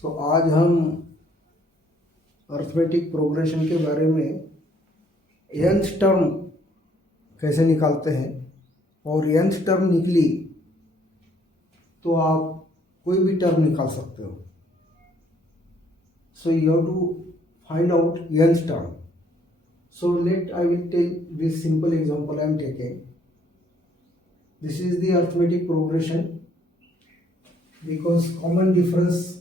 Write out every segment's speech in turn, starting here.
सो आज हम arithmetic progression के बारे में nth टर्म कैसे निकालते हैं, और nth टर्म निकली तो आप कोई भी टर्म निकाल सकते हो. So you have to find out nth term. So I will tell this simple example I am taking. This is the arithmetic progression because common difference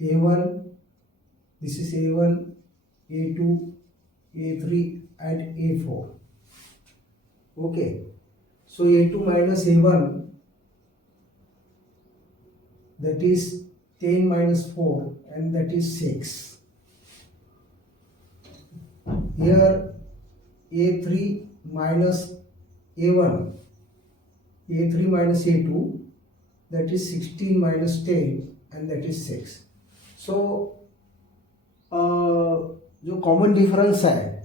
A1, this is A1, A2, A3 and A4. Okay. So A2 minus A1, that is 10 minus 4 and that is 6. Here A3 minus A1, A3 minus A2, that is 16 minus 10 and that is 6. So जो common difference है,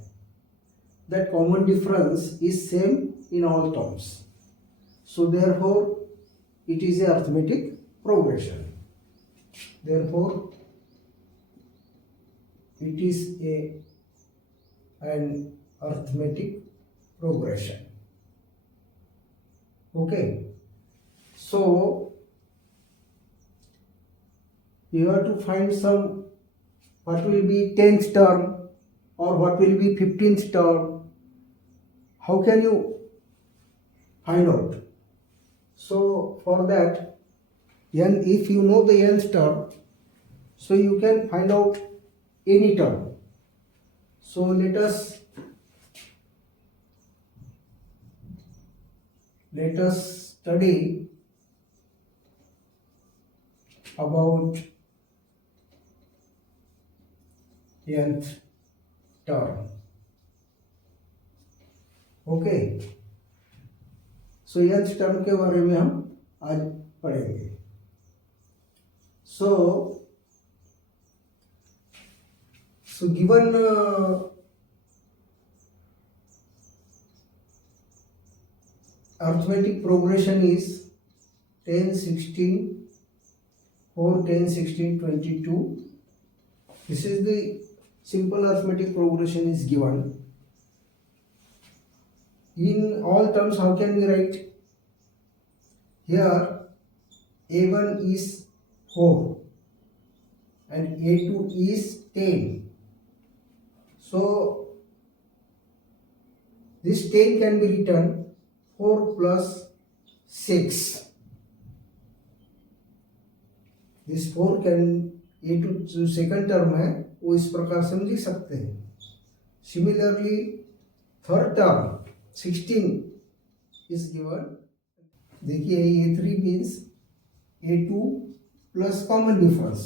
that common difference is same in all terms. So therefore it is a arithmetic progression. Therefore it is an arithmetic progression. Okay, so you have to find some what will be 10th term or what will be 15th term. How can you find out? So for that, if you know the nth term, so you can find out any term. So let us study about nth term. Okay. So nth term के बारे में हम आज पढ़ेंगे. So given arithmetic progression is 10, 16, 4, 10, 16, 22. This is the simple arithmetic progression is given. In all terms, how can we write? Here A1 is 4 and A2 is 10. So this 10 can be written 4 plus 6. This 4 can A2 जो second term है वो इस प्रकार से हम लिख सकते हैं. Similarly third term 16 is given. देखिए A3 means A2 plus common difference.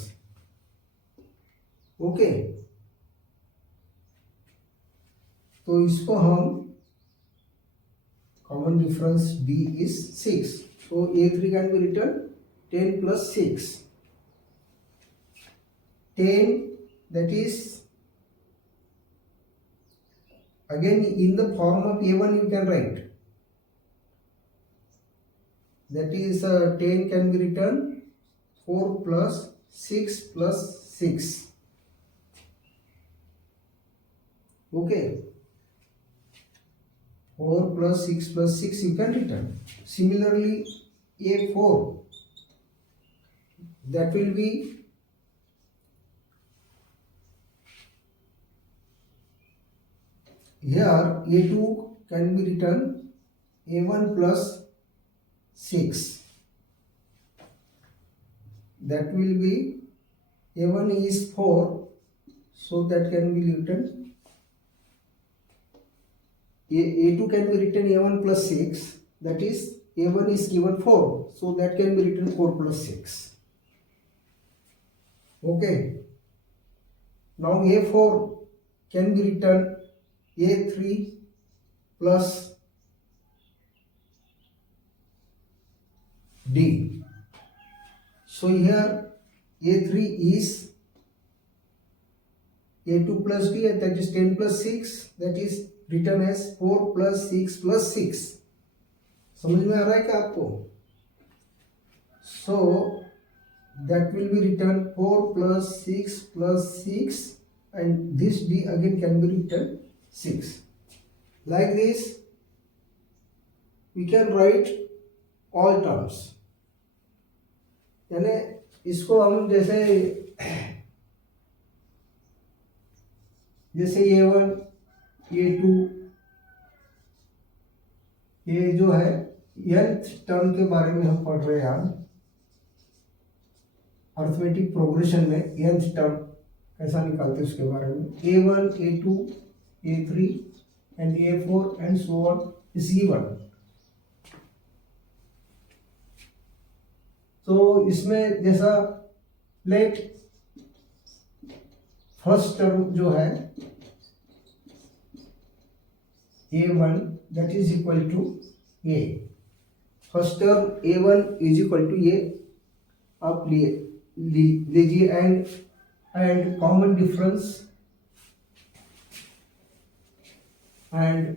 Okay. तो इसको हम common difference B is 6. So A3 can be written 10 plus 6. 10, that is again in the form of A1 you can write. That is 10 can be written 4 plus 6 plus 6. Okay. 4 plus 6 plus 6 you can return. Similarly A4, that will be here A2 can be written A1 plus 6. That will be A1 is 4, so that can be written A2 can be written A1 plus 6, that is A1 is given 4, so that can be written 4 plus 6. Okay. Now A4 can be written A3 plus D. So here A3 is A2 plus D, that is 10 plus 6, that is written as 4 plus 6 plus 6. समझ में आ रहा है क्या आपको? So that will be written 4 plus 6 and this d again can be written 6. Like this we can write all terms. यानी इसको हम जैसे A1 A2 ये जो है nth टर्म के बारे में हम पढ़ रहे हैं आज। अर्थमेटिक प्रोग्रेशन में nth टर्म कैसा निकालते हैं उसके बारे में। A1 A2 A3 and A4 and so on is given। तो इसमें जैसा लेट फर्स्ट टर्म जो है A1 that is equal to A, first term A1 is equal to A आप लीजिए and common difference and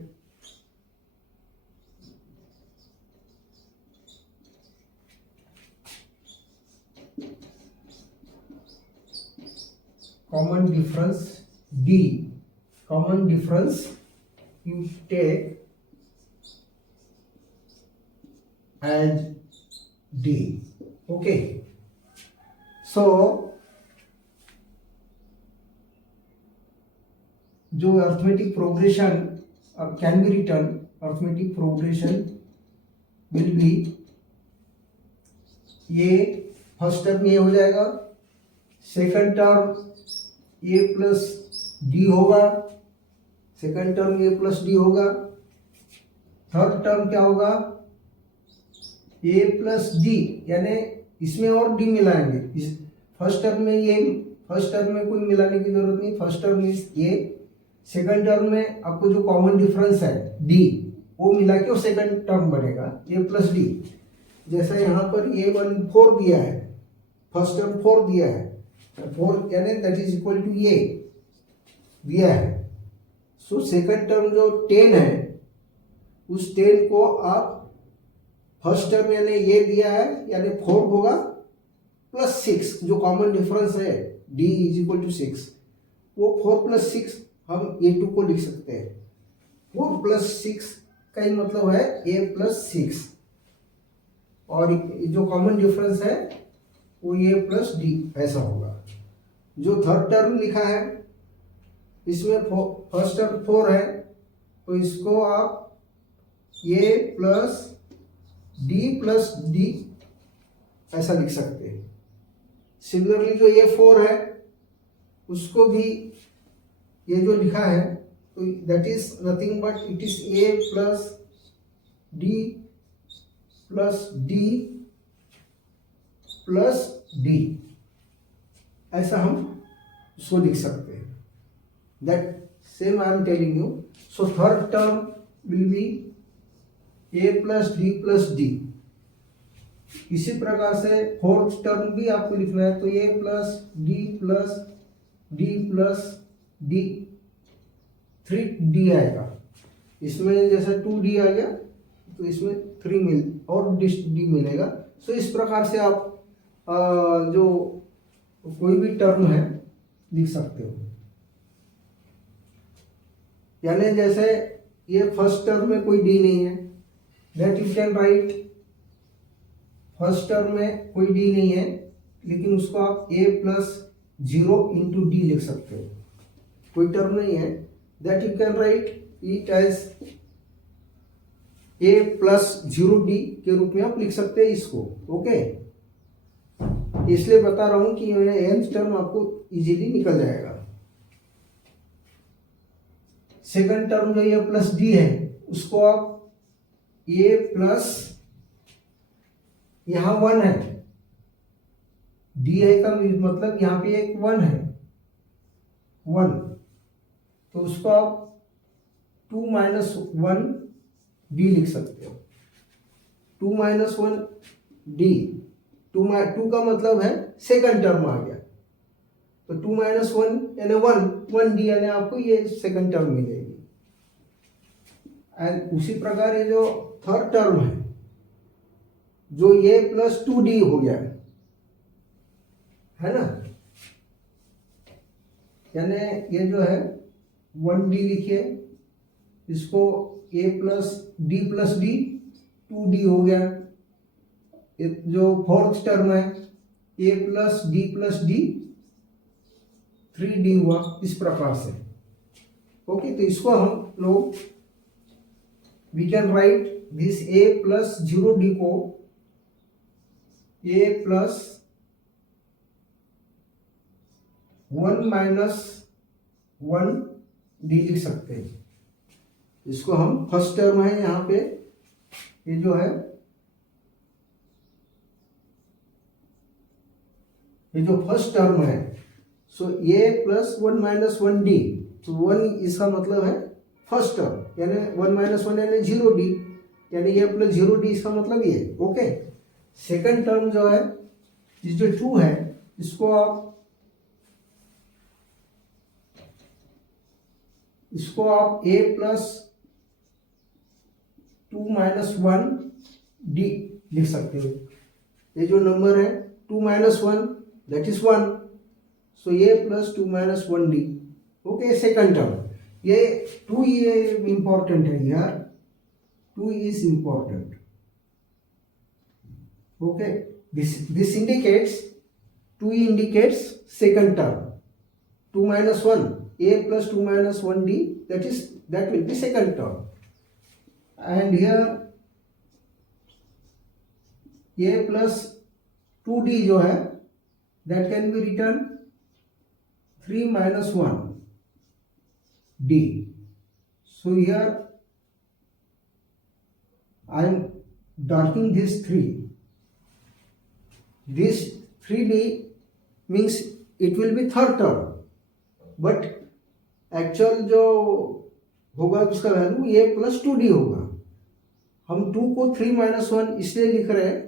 common difference D, common difference you take as D, okay। So जो arithmetic progression can be return, arithmetic progression will be ये first term ये हो जाएगा, second term ए plus D होगा, second term ए plus D होगा, third term क्या होगा ए plus D, यानी इसमें और डी मिलाएंगे। इस फर्स्ट टर्म में ये, फर्स्ट टर्म में कोई मिलाने की जरूरत नहीं, फर्स्ट टर्म में ये, सेकंड टर्म में आपको जो कॉमन डिफरेंस है डी वो मिला के वो सेकंड टर्म बनेगा ए प्लस डी। जैसा यहाँ पर A1 4 दिया है, फर्स्ट टर्म 4 दिया है, 4 यानी दैट इज इक्वल टू ए दिया है। सो सेकंड टर्म जो 10 है उस 10 को आप फर्स्ट टर्म यानी ये दिया है यानी 4 होगा प्लस 6 जो कॉमन डिफरेंस है d इज इक्वल टू 6, वो 4 प्लस 6 हम A2 को लिख सकते हैं। 4 प्लस 6 का ही मतलब है A प्लस 6 और जो कॉमन डिफरेंस है वो A प्लस डी ऐसा होगा। जो थर्ड टर्म लिखा है इसमें फर्स्ट टर्म 4 है तो इसको आप A प्लस डी ऐसा लिख सकते हैं। सिमिलरली जो A4 है उसको भी ये जो लिखा है तो that is nothing but it is A plus D plus D, ऐसा हम उसको लिख सकते हैं। That same I am telling you. So third term will be A plus D. इसी प्रकार से फोर्थ टर्म भी आपको लिखना है तो A प्लस डी 3D आएगा। इसमें जैसे 2D आ गया तो इसमें 3 और डी मिलेगा। सो इस प्रकार से आप जो कोई भी टर्म है लिख सकते हो। यानी जैसे ये फर्स्ट टर्म में कोई डी नहीं है, that you can right, first term में कोई डी नहीं है लेकिन उसको आप A प्लस 0 इंटू डी लिख सकते हो। कोई टर्म नहीं है, that you can write it as A plus 0D के रूप में आप लिख सकते हैं इसको, ओके। इसलिए बता रहा हूं कि nth टर्म आपको इजीली निकल जाएगा। सेकंड टर्म जो A प्लस डी है उसको आप A प्लस, यहां 1 है, डी है का मतलब यहां पे एक 1 है, 1, तो उसको आप 2 माइनस 1 डी लिख सकते हो। 2 माइनस 1 डी, 2 का मतलब है सेकंड टर्म आ गया तो 2 माइनस 1 यानी 1 डी यानी आपको ये सेकंड टर्म मिलेगी। एंड उसी प्रकार ये जो थर्ड टर्म है जो A प्लस 2D हो गया, है ना, यानी ये जो है 1d लिखिए, इसको a प्लस डी 2d हो गया। ये जो फोर्थ टर्म है a प्लस डी 3d हुआ, इस प्रकार से। ओके, तो इसको हम लोग we can write this a plus 0d को a प्लस 1 माइनस 1d लिख सकते हैं। इसको हम फर्स्ट टर्म है यहाँ पे, ये जो है ये जो फर्स्ट टर्म है, सो a प्लस 1 माइनस 1d, तो 1 इसका मतलब है फर्स्ट टर्म, यानी 1 माइनस 1 यानी 0d, यानी a प्लस 0d इसका मतलब ये। ओके, सेकंड टर्म जो है, इस जो 2 है, इसको आप a प्लस 2 माइनस 1d लिख सकते हो। ये जो नंबर है 2 minus 1 that is 1, so a plus 2 minus 1d। Okay, second term, ये 2 ये इंपॉर्टेंट है यार, 2 is important. Okay, this indicates 2 indicates second term, 2 minus 1 a plus 2 minus 1d, that will be second term, and here a plus 2d जो है that can be written 3 minus 1 d, so here I am darkening this 3, this 3d means it will be third term, but actual जो होगा उसका value a plus 2d होगा। हम 2 को 3 minus 1 इसलिए लिख रहे हैं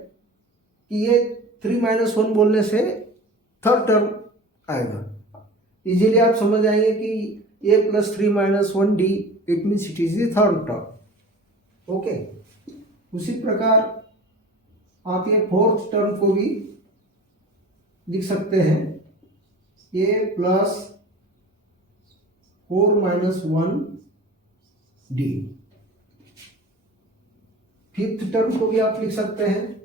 कि ये 3 माइनस 1 बोलने से थर्ड टर्म आएगा। इजीली आप समझ जाएंगे कि a plus 3 minus 1d it means it is the third term. Okay, उसी प्रकार आप ये फोर्थ टर्म को भी लिख सकते हैं, a plus 4 minus 1d। Fifth term को भी आप लिख सकते हैं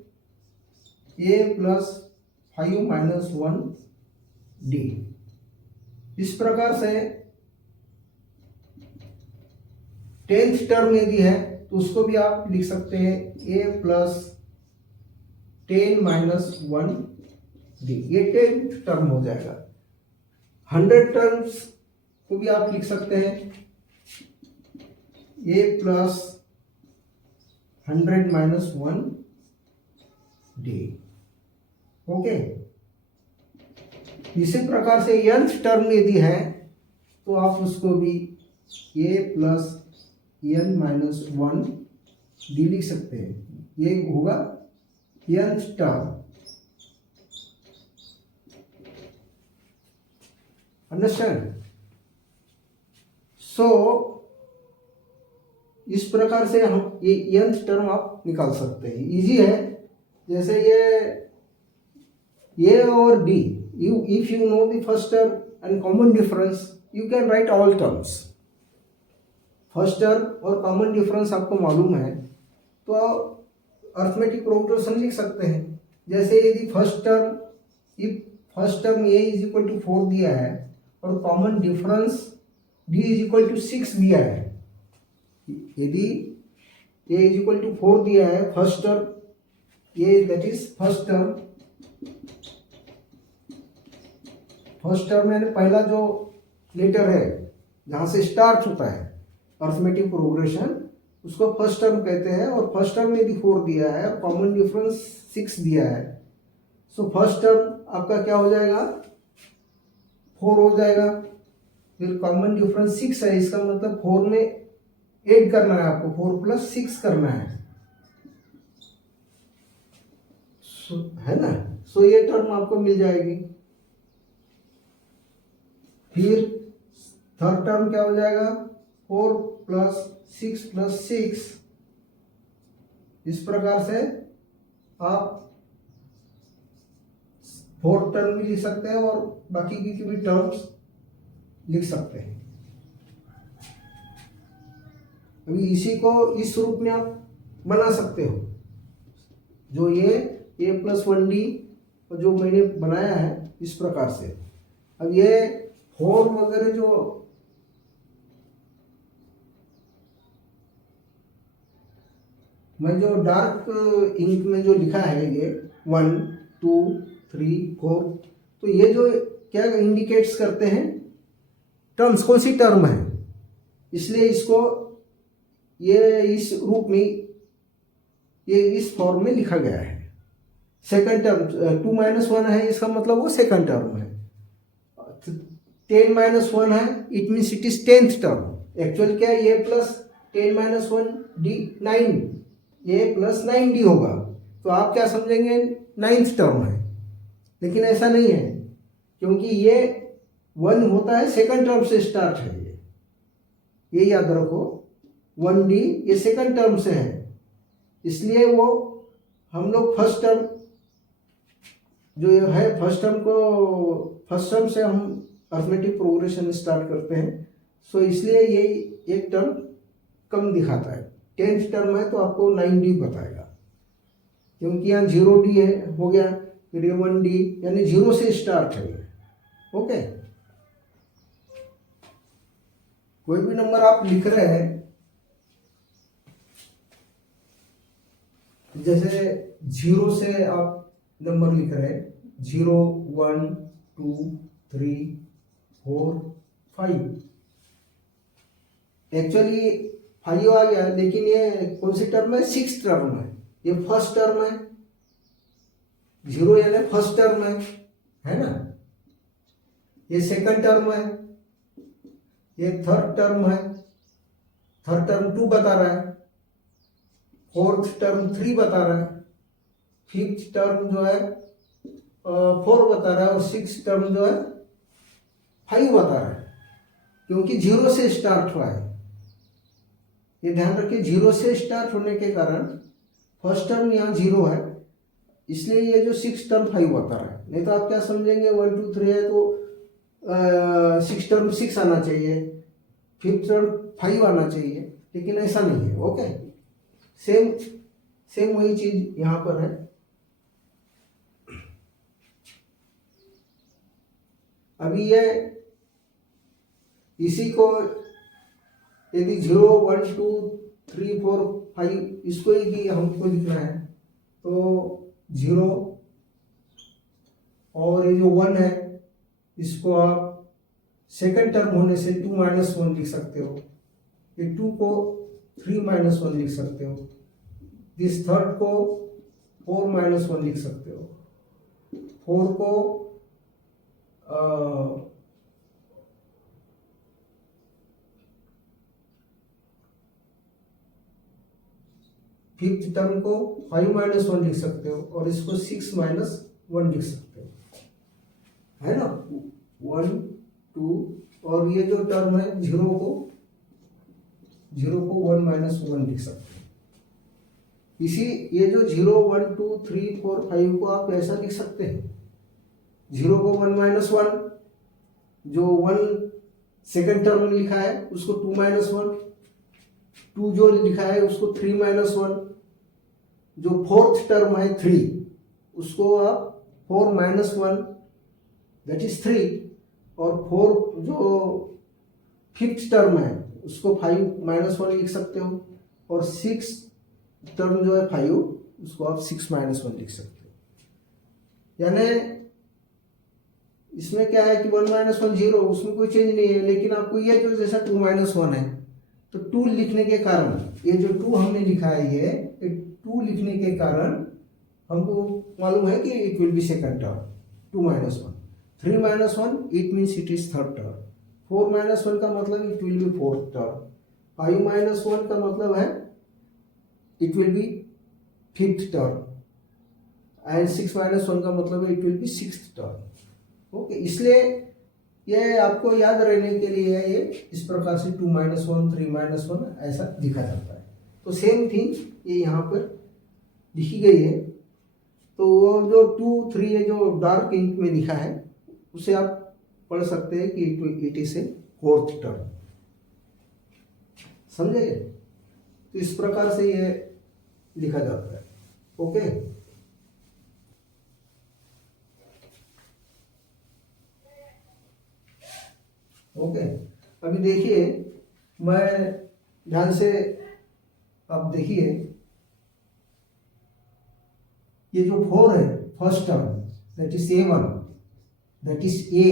a प्लस 5 माइनस 1d। इस प्रकार से 10th टर्म यदि है तो उसको भी आप लिख सकते हैं a प्लस 10 माइनस 1d, ये 10th टर्म हो जाएगा। 100 टर्म्स को भी आप लिख सकते हैं a plus 100 minus 1d। Okay, इसी प्रकार से nth टर्म यदि है तो आप उसको भी a plus n minus 1d लिख सकते हैं, ये होगा nth टर्म। अंडरस्टैंड? सो इस प्रकार से हम ये nth टर्म आप निकाल सकते हैं, इजी है। जैसे ये और d, if you know the first term and common difference, you can write all terms। First term और कॉमन डिफरेंस आपको मालूम है तो अर्थमेटिक प्रोग्रेशन लिख सकते हैं। जैसे यदि first term a is equal to 4 दिया है और common difference d is equal to 6 दिया है, यदि a इज इक्वल टू 4 दिया है फर्स्ट टर्म, ये दैट इज फर्स्ट टर्म यानी पहला जो लेटर है जहां से स्टार्ट होता है अर्थमेटिक प्रोग्रेशन, उसको फर्स्ट टर्म कहते हैं। और फर्स्ट टर्म यदि 4 दिया है और कॉमन डिफरेंस 6 दिया है, सो फर्स्ट टर्म आपका क्या हो जाएगा, 4 हो जाएगा। फिर कॉमन डिफरेंस 6 है, इसका मतलब 4 में ऐड करना है आपको, 4 प्लस 6 करना है ना। सो ये टर्म आपको मिल जाएगी। फिर थर्ड टर्म क्या हो जाएगा, 4 प्लस 6 प्लस 6। इस प्रकार से आप फोर्थ टर्म भी लिख सकते हैं और बाकी की भी टर्म्स लिख सकते हैं। अभी इसी को इस रूप में आप बना सकते हो, जो ये a+1d जो मैंने बनाया है इस प्रकार से। अब ये 4 वगैरह जो मैं जो डार्क इंक में जो लिखा है ये 1 2 3 4, तो ये जो क्या इंडिकेट्स करते हैं टर्म्स, कौन सी टर्म है, इसलिए इसको ये इस रूप में ये इस फॉर्म में लिखा गया है। सेकंड टर्म 2 - 1 है, इसका मतलब वो सेकंड टर्म है। 10 - 1 है, it means it is 10th term. Actual क्या है, ये प्लस 10 - 1d 9, ये प्लस 9d होगा, तो आप क्या समझेंगे 9th टर्म है, लेकिन ऐसा नहीं है, क्योंकि ये 1 होता है सेकंड टर्म से स्टार्ट है। ये याद रखो, 1d ये सेकंड टर्म से है, इसलिए वो हम लोग फर्स्ट टर्म जो है फर्स्ट टर्म से हम अर्थमेटिक प्रोग्रेशन स्टार्ट करते हैं। सो इसलिए ये एक टर्म कम दिखाता है। 10th टर्म है तो आपको 9d बताएगा, क्योंकि यहाँ 0d है हो गया, फिर ये 1d यानी 0 से स्टार्ट है। ओके, कोई भी नंबर आप लिख रहे हैं, जैसे 0 से आप नंबर लिख रहे हैं 0 1 2 3 4 5, एक्चुअली 5 आ गया, लेकिन ये कौन सी टर्म है, 6th टर्म है। ये फर्स्ट टर्म है, 0 यानी फर्स्ट टर्म है ना। ये सेकंड टर्म है, ये थर्ड टर्म है, थर्ड टर्म 2 बता रहा है, फोर्थ टर्म 3 बता रहा है, फिफ्थ टर्म जो है 4 बता रहा है, और 6th टर्म जो है 5 बता रहा है, क्योंकि 0 से स्टार्ट हुआ है। ये ध्यान रखिए, 0 से स्टार्ट होने के कारण फर्स्ट टर्म यहाँ 0 है, इसलिए ये जो 6th टर्म 5 बता रहा है। नहीं तो आप क्या समझेंगे 1 2 3 है तो 6th टर्म 6 आना चाहिए, 5th टर्म 5 आना चाहिए, लेकिन ऐसा नहीं है। ओके, सेम वही चीज यहाँ पर है। अभी ये इसी को यदि 0 1 2 3 4 5 इसको ही हमको लिखना है, तो 0 और ये जो 1 है इसको आप सेकंड टर्म होने से 2 - 1 लिख सकते हो, ये 2 को 3 - 1 लिख सकते हो, इस थर्ड को 4 - 1 लिख सकते हो, 4 को फिफ्थ टर्म को 5 - 1 लिख सकते हो, और इसको 6 - 1 लिख सकते हो, है ना। 1 2, और ये जो टर्म है 0 को 1 - 1 लिख सकते हो। इसी ये जो 0 1 2 3 4 5 को आप ऐसा लिख सकते हैं, 0 को 1 - 1, जो 1 सेकंड टर्म में लिखा है उसको 2 - 1, 2 जो लिखा है उसको 3 - 1, जो फोर्थ टर्म है 3 उसको आप 4 - 1 दैट इज 3, और 4 जो फिफ्थ टर्म है उसको 5 - 1 लिख सकते हो, और 6 टर्म जो है 5 उसको आप 6 - 1 लिख सकते हो। यानी इसमें क्या है कि 1 - 1 0, उसमें कोई चेंज नहीं है, लेकिन आपको ये जो जैसा 2 - 1 है तो 2 लिखने के कारण, ये जो 2 हमने लिखा है ये 2 लिखने के कारण हमको मालूम है कि it will B second term. 2 - 1 3 - 1 it means it is third term, 4 - 1 का मतलब it will B fourth term, 5 - 1 का मतलब है it will B fifth term, and 6 - 1 का मतलब है it will B sixth term. Okay, इसलिए ये आपको याद रहने के लिए ये इस प्रकार से 2 - 1 3 - 1 ऐसा लिखा जाता है। तो सेम थिंग ये यहाँ पर लिखी गई है। तो वो जो 2 3 ये जो डार्क इंक में लिखा है उसे आप पढ़ सकते हैं कि it is a fourth term. समझे? तो इस प्रकार से ये लिखा जाता है। Okay, okay. अभी देखिए, मैं ध्यान से आप देखिए, ये जो 4 है first term that is A1, that is A,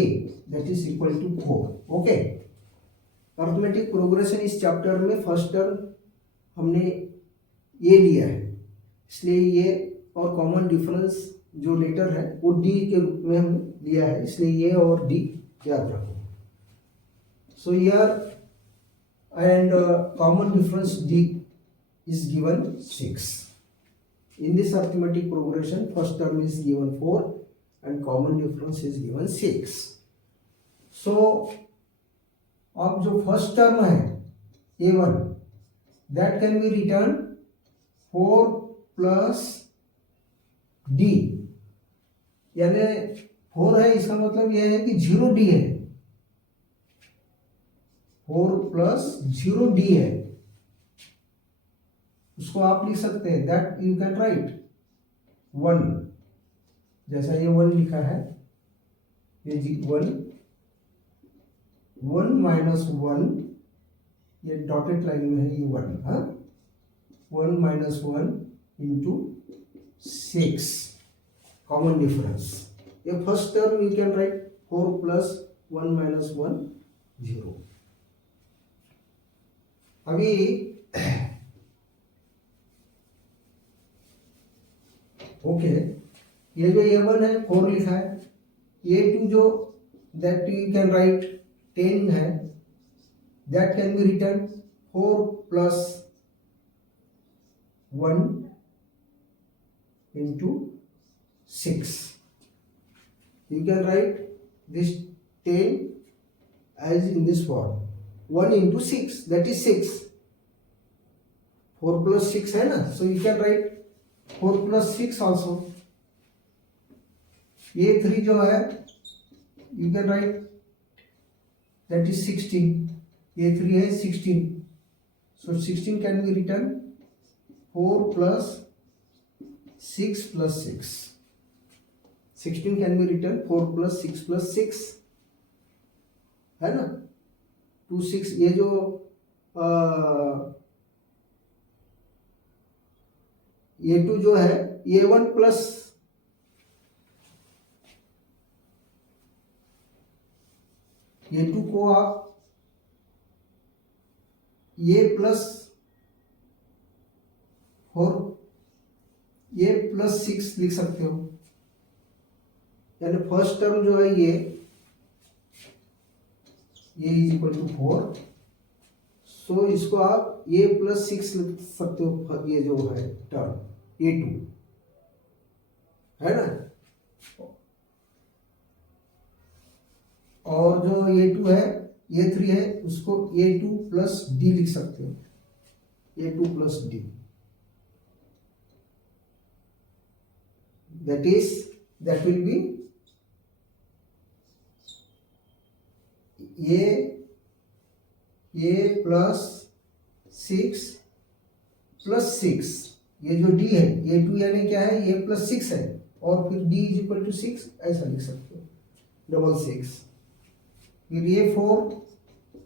that is equal to 4। Okay, arithmetic progression इस चैप्टर में फर्स्ट टर्म हमने ये लिया है, इसलिए ये और कॉमन डिफरेंस जो लेटर है वो डी के रूप में हमने लिया है, इसलिए ये और डी याद रखो। So here and common difference D is given 6. In this arithmetic progression, first term is given 4 and common difference is given 6. So, अब जो फर्स्ट टर्म है A1, that can be written 4 plus D, यानी 4 है, इसका मतलब यह है कि 0D है, 4 plus 0D है, उसको आप लिख सकते हैं दैट यू कैन राइट 1, जैसा ये 1 लिखा है, ये 1 माइनस 1, ये डॉटेड लाइन में है, ये 1, हाँ, 1 माइनस 1 इंटू 6 कॉमन डिफरेंस। ये first term you can write 4 plus 1 minus 1 0। अभी ओके, ये जो A1 है 4 लिखा है, A2 जो दैट यू कैन राइट 10 है, that can be written 4 plus 1 into 6। You can write this 10 as in this form, 1 into 6 that is 6, 4 plus 6 है ना, so you can write 4 plus 6 also. A3 जो है you can write that is 16. A3 है 16. So 16 can be written 4 plus 6 plus 6. 16 can be written 4 plus 6 plus 6, है ना, 2 6। ये जो A2 जो है A1 प्लस A2 को आप A प्लस 4 A प्लस 6 लिख सकते हो, यानी फर्स्ट टर्म जो है ये इज इक्वल टू 4, सो इसको आप A प्लस 6 लिख सकते हो, ये जो है टर्म A2 है ना, और जो A2 है A3 है उसको A2 प्लस D लिख सकते हो, A2 plus D, that will be A plus 6 plus 6, ये जो D है A2 यानी क्या है, A प्लस 6 है, और फिर D इज इक्वल टू 6, ऐसा लिख सकते हो, डबल 6। फिर A4,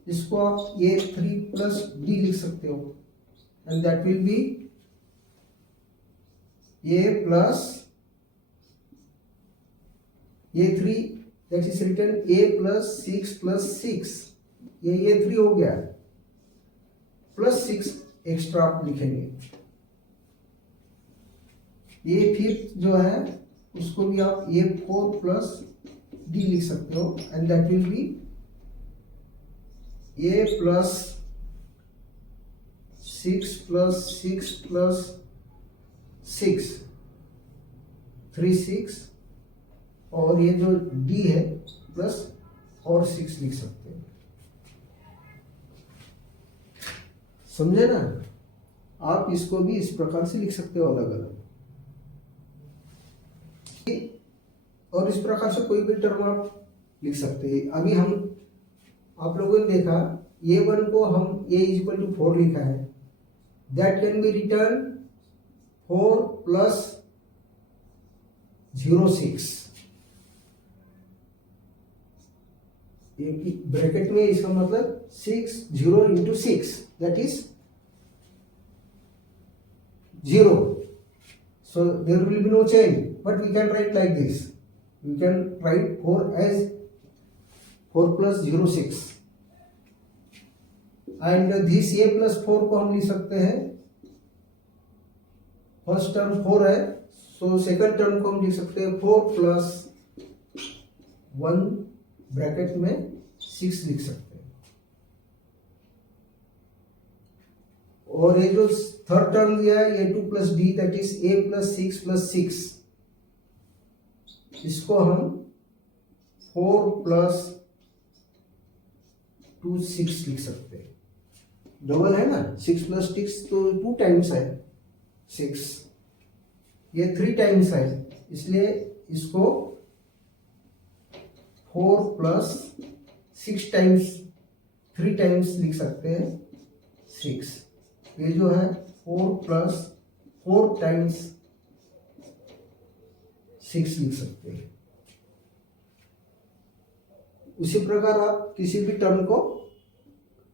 इसको आप A3 प्लस D लिख सकते हो, and that will be A plus A3, that is written A plus 6 plus 6, ये A3 हो गया, प्लस 6 एक्स्ट्रा आप लिखेंगे। ये फिफ्थ जो है उसको भी आप A4 प्लस D लिख सकते हो, and that will be A plus 6 plus 6 plus 6, 3 6, और ये जो D है प्लस और 6 लिख सकते हैं। समझे ना? आप इसको भी इस प्रकार से लिख सकते हो अलग अलग। और इस प्रकार से कोई भी टर्म आप लिख सकते हैं। अभी हम आप लोगों ने देखा a1 को हम a इक्वल टू 4 लिखा है, that can be written 4 plus 06, bracket में इसका मतलब 6 0 into 6 that is 0. So there will be no change, but we can write like this. We can write 4 as 4 plus 06, and this a plus 4 को हम लिख सकते हैं, फर्स्ट टर्म 4 है, so second term को हम लिख सकते हैं 4 प्लस 1 ब्रैकेट में 6 लिख सकते हैं। और ये जो थर्ड टर्म दिया है a2 plus D that is a plus 6 plus 6, इसको हम 4 प्लस 2 6 लिख सकते हैं। डबल है ना, 6 प्लस 6 तो 2 टाइम्स है 6, ये 3 टाइम्स है, इसलिए इसको 4 प्लस 6 टाइम्स 3 टाइम्स लिख सकते हैं 6। ये जो है 4 प्लस 4 टाइम्स 6 लिख सकते हैं। उसी प्रकार आप किसी भी टर्म को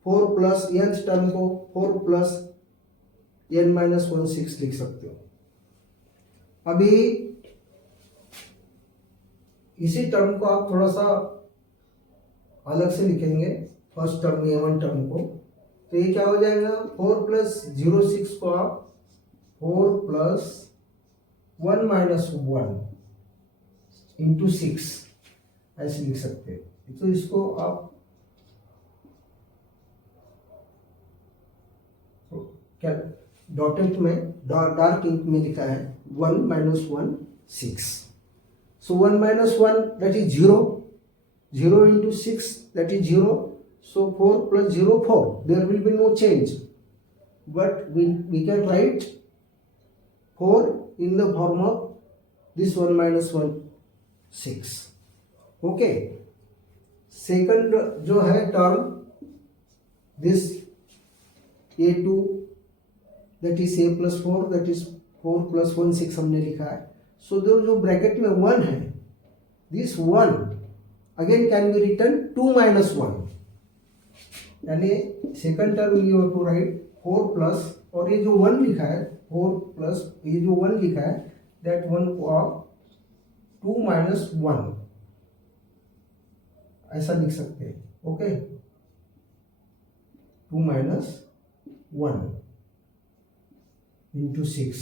4 प्लस n टर्म को 4 प्लस n माइनस 1 6 लिख सकते हो। अभी इसी टर्म को आप थोड़ा सा अलग से लिखेंगे, फर्स्ट टर्म a1 टर्म को, तो ये क्या हो जाएगा 4 प्लस 06 को आप 4 प्लस 1 माइनस 1 इंटू 6 ऐसे लिख सकते हैं। तो इसको आप क्या डॉटेड में डार्क इंक में लिखा है 1 minus 1 6, so 1 minus 1 that is 0, 0 into 6 that is 0, so 4 plus 0 4, there will be no change, but we can write 4 in the form of this 1 minus 1 6. okay, second जो है term this a2 that is a plus 4 that is 4 plus 1 6 हमने लिखा है, so जो bracket में 1 है, this 1 again can be written 2 minus 1, यानी second term you have to write 4 plus, और ये जो 1 लिखा है 4 प्लस ये जो 1 लिखा है दैट 1 को आप 2 माइनस 1 ऐसा लिख सकते हैं। Okay, 2 minus 1 into 6।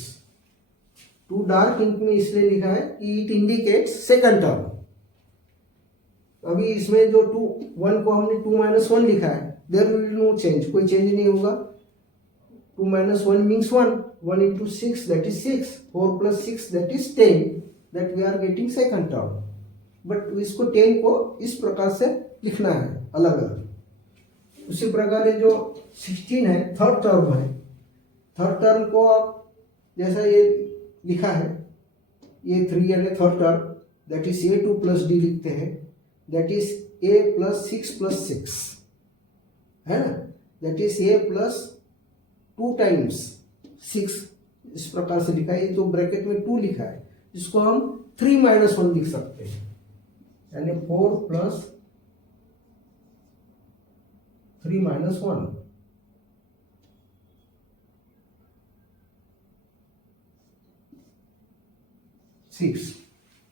2 dark ink में इसलिए लिखा है कि इट इंडिकेट्स सेकंड टर्म। अभी इसमें जो 1 को हमने 2 माइनस 1 लिखा है, there will be no change, कोई चेंज नहीं होगा। 2 minus 1 means 1 into 6 that is 6, 4 plus 6 that is 10, that we are getting second term. But इसको 10 को इस प्रकार से लिखना है अलग अलग। उसी प्रकार ये जो 16 है थर्ड टर्म है, थर्ड टर्म को आप जैसा ये लिखा है ये 3 यानी third term that is a2 plus D लिखते हैं, that is a plus 6 plus 6 है ना, that is a plus 2 times 6, इस प्रकार से लिखा है। ये जो ब्रैकेट में 2 लिखा है इसको हम 3 माइनस 1 लिख सकते हैं, यानी 4 प्लस 3 माइनस 1।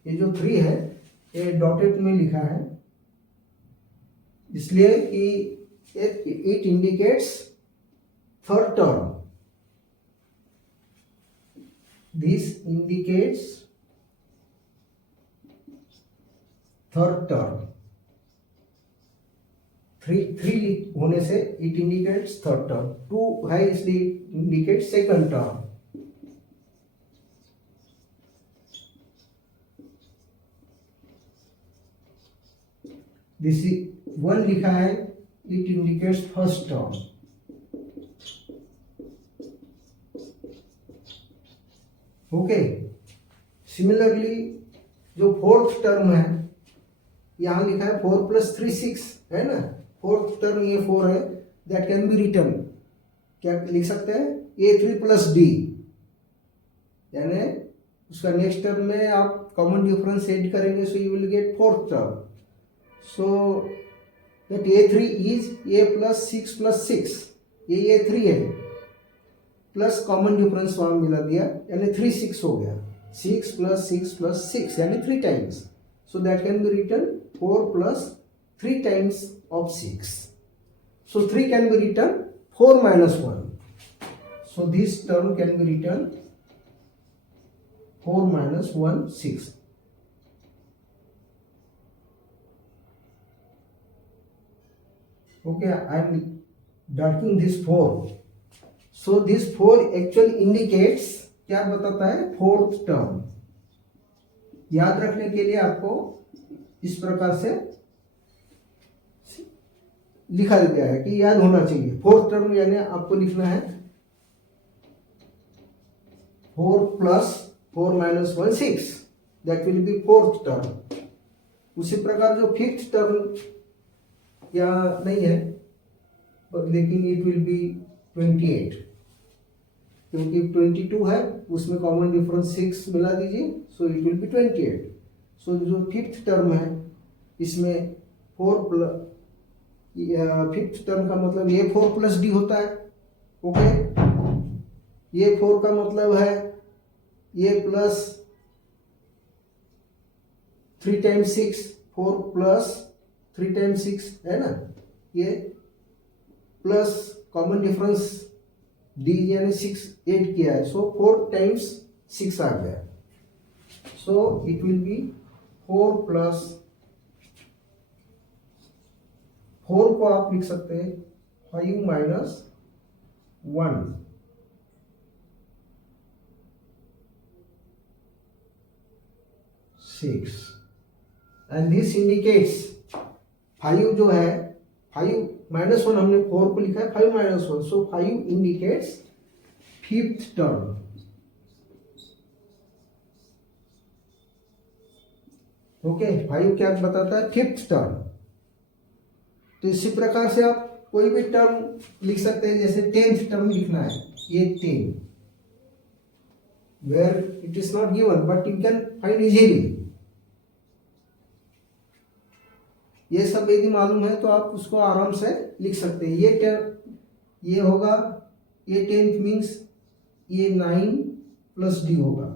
ये जो 3 है ये डॉटेड में लिखा है, इसलिए कि it indicates third term. This indicates third term. 3 होने से it indicates third term. 2 है इसलिए it indicates second term. This is 1 लिखा है, it indicates first term. Okay. Similarly, जो फोर्थ टर्म है, यहाँ लिखा है 4 + 3 6 है ना, फोर्थ टर्म ये 4 है, दैट कैन बी रिटर्न, क्या लिख सकते हैं, A3 + D, यानी उसका नेक्स्ट टर्म में आप कॉमन डिफरेंस ऐड करेंगे, so you will get fourth term. So that A3 is A + 6 + 6, ये A3 है, प्लस कॉमन डिफरेंस वहां मिला दिया, यानी 3 6 हो गया, 6 + 6 + 6 यानी 3 times. So that can be written 4 + 3 times of 6. So 3 can be written 4 - 1. So this term can be written 4 - 1 6. Okay, I am darkening this 4. So this 4 actually indicates, क्या बताता है, फोर्थ टर्म. याद रखने के लिए आपको इस प्रकार से लिखा गया है कि याद होना चाहिए. फोर्थ टर्म यानी आपको लिखना है 4 + 4 - 1 6, that will B fourth term. उसी प्रकार जो फिफ्थ टर्म या नहीं है, लेकिन इट विल बी 28, क्योंकि 22 है, उसमें कॉमन डिफरेंस 6 मिला दीजिए, सो इट विल बी 28. सो जो फिफ्थ टर्म है इसमें 4 फिफ्थ टर्म का मतलब ये 4 + D होता है. ओके, ये 4 का मतलब है ये प्लस 3 × 6, 4 + 3 × 6 है ना, ये प्लस कॉमन डिफरेंस D यानी 6 ऐड किया है, सो 4 × 6 आ गया. सो इट विल बी 4 + 4 को आप लिख सकते हैं 5 - 1 6, एंड दिस इंडिकेट्स 5 जो है, 5 - 1 हमने 4 को लिखा है 5 - 1, सो 5 इंडिकेट्स फिफ्थ टर्म. ओके, 5 क्या बताता है, फिफ्थ टर्म. तो इसी प्रकार से आप कोई भी टर्म लिख सकते हैं, जैसे 10th टर्म लिखना है, ये 10, where it is not given but you can find easily. ये सब यदि मालूम है तो आप उसको आराम से लिख सकते हैं. ये टर्म ये होगा, ये 10th मीन्स ये 9 + D होगा.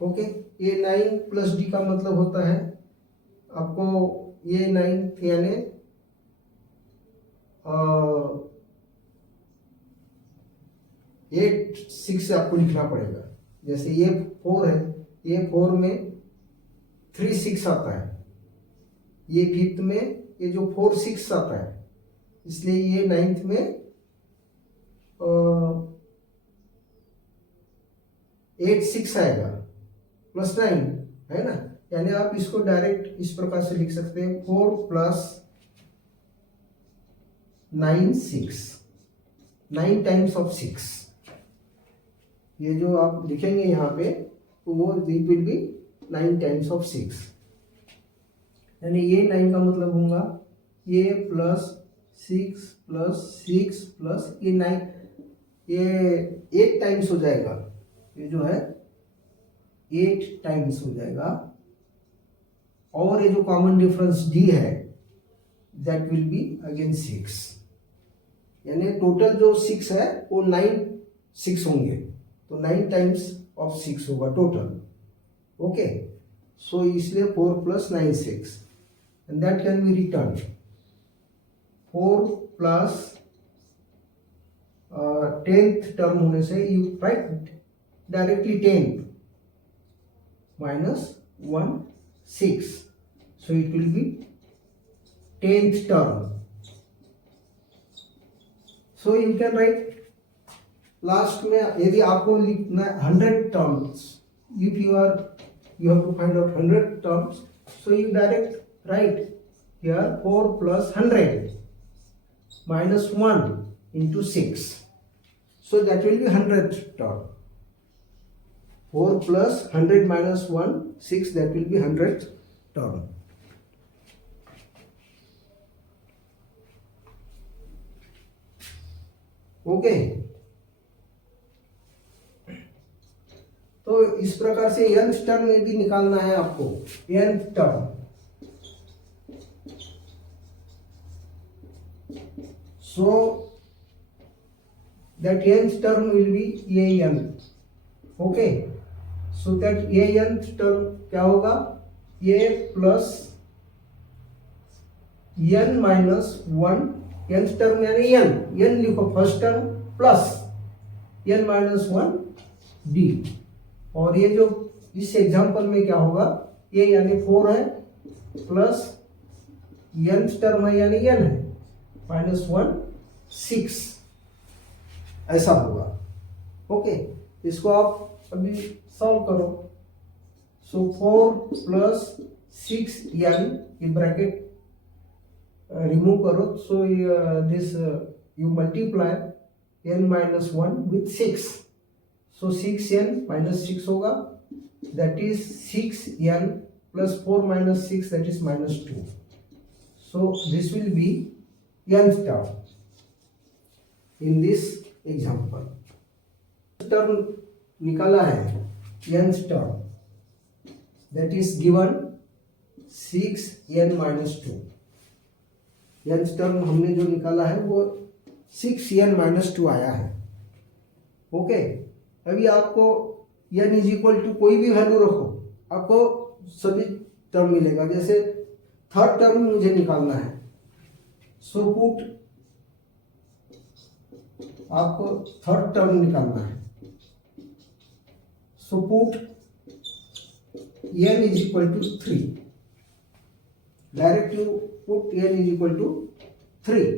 ओके, ये 9 + D का मतलब होता है आपको ये 9 यानी 8 6 आपको लिखना पड़ेगा. जैसे ये 4 है, ये 4 में 3 6 आता है, ये फिफ्थ में ये जो 4 6 आता है, इसलिए ये 9th में 8 6 आएगा +9 है ना. यानी आप इसको डायरेक्ट इस प्रकार से लिख सकते हैं 4 + 9 6, 9 टाइम्स ऑफ 6. ये जो आप लिखेंगे यहाँ पे, तो वो it will B 9 times of 6. यानी ये 9 का मतलब होगा ये +6 + 6 + ये 9, ये 8 टाइम्स हो जाएगा, ये जो है 8 टाइम्स हो जाएगा. और ये जो कॉमन डिफरेंस D है दैट विल बी अगेन 6, यानी टोटल जो 6 है वो 9 6 होंगे, तो 9 टाइम्स ऑफ 6 होगा टोटल. ओके, सो इसलिए 4 + 9 6, and that can be written 4 + 10th term होने से you right directly 10 - 1 6, so it will be 10th term. So you can write last में, यदि आपको लिखना है 100 terms, if you have to find out 100 terms, so you direct write here 4 + 100 - 1 × 6, so that will be 100th term. 4 plus 100 minus 1, 6, that will be 100th term. Okay, तो इस प्रकार से nth term यदि निकालना है आपको, nth term, so that nth term will be an. Okay, so that nth term क्या होगा, a plus n minus 1, nth term यानी n लिखो first term, plus n minus 1 d, और ये जो इस एग्जांपल में क्या होगा, a यानी 4 है, प्लस nth टर्म है यानी n है, माइनस 1 6, ऐसा होगा. ओके, इसको आप अभी सॉल्व करो. सो 4 प्लस 6 n, ये ब्रैकेट रिमूव करो. So this you multiply n minus 1 with 6. So 6n minus 6 होगा, that is 6n plus 4 minus 6, that is minus 2. So this will be nth term in this example. Term निकाला है nth term, that is given 6n minus 2. nth term हमने जो निकाला है वो 6n minus 2 आया है. ओके, अभी आपको n इज इक्वल टू कोई भी वैल्यू रखो, आपको सभी टर्म मिलेगा. जैसे थर्ड टर्म मुझे निकालना है, सो पुट, आपको थर्ड टर्म निकालना है. So put n is equal to 3. Direct you put n is equal to 3.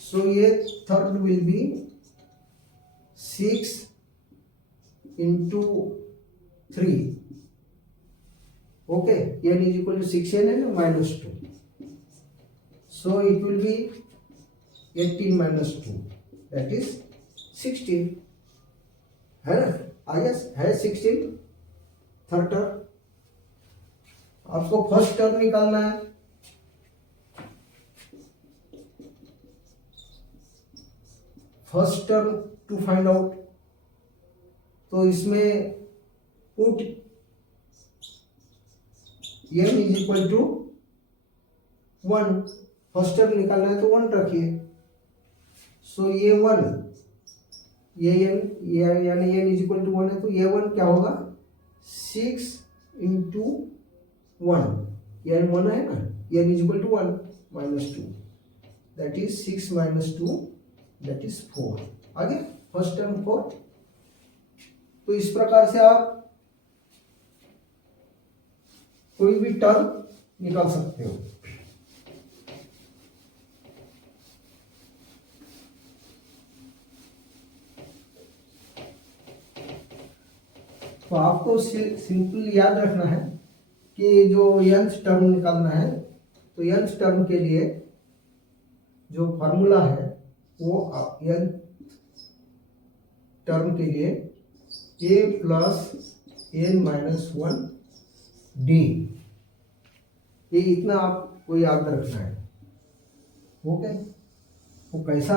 So ये third will be 6 into 3. Okay, n is equal to 6n है ना, minus 2. So it will be 18 minus 2, that is 16. है ना, आगे है 16 third term. आपको first term निकालना है. First term to find out, तो इसमें put n is equal to 1. First term निकालना है तो 1 रखिए. सो ये 1, ये n, यानी n इज इक्वल टू 1 है, तो ये 1 क्या होगा, 6 इंटू 1, n 1 है ना, n is equal to 1 minus 2, that is 6 minus 2, that is 4. आगे फर्स्ट टर्म 4. तो इस प्रकार से आप कोई भी टर्म निकाल सकते हो. तो आपको सिंपल याद रखना है कि जो nth टर्म निकालना है, तो nth टर्म के लिए जो फार्मूला है वो nth टर्म के लिए a plus n minus 1 d, ये इतना आपको याद रखना है. ओके, वो कैसा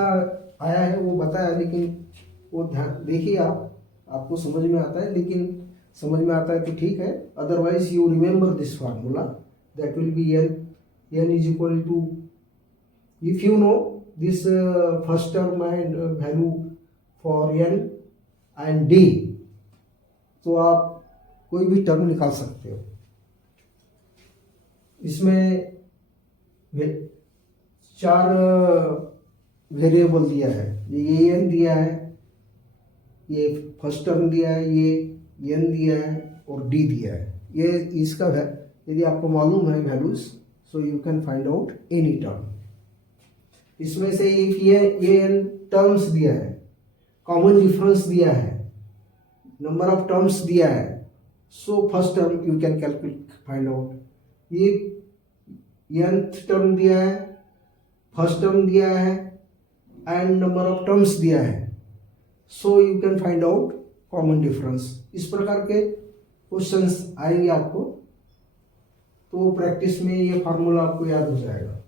आया है वो बताया, लेकिन वो ध्यान देखिए, आपको समझ में आता है, लेकिन समझ में आता है तो ठीक है. Otherwise you remember this formula, that will be n is equal to, if you know this first term and value for n and d, तो आप कोई भी टर्म निकाल सकते हो. इसमें 4 वेरिएबल दिया है, ये n दिया है, ये फर्स्ट टर्म दिया है, ये n दिया है और d दिया है. ये इसका यदि आपको मालूम है values, so you can find out any term. इसमें से एक ये n टर्म्स दिया है, कॉमन डिफरेंस दिया है, नंबर ऑफ टर्म्स दिया है. So first term you can calculate find out. ये nth टर्म दिया है, फर्स्ट टर्म दिया है एंड नंबर ऑफ टर्म्स दिया है. सो you can find out common difference, इस प्रकार के क्वेश्चंस आएंगे आपको, तो प्रैक्टिस में ये फार्मूला आपको याद हो जाएगा।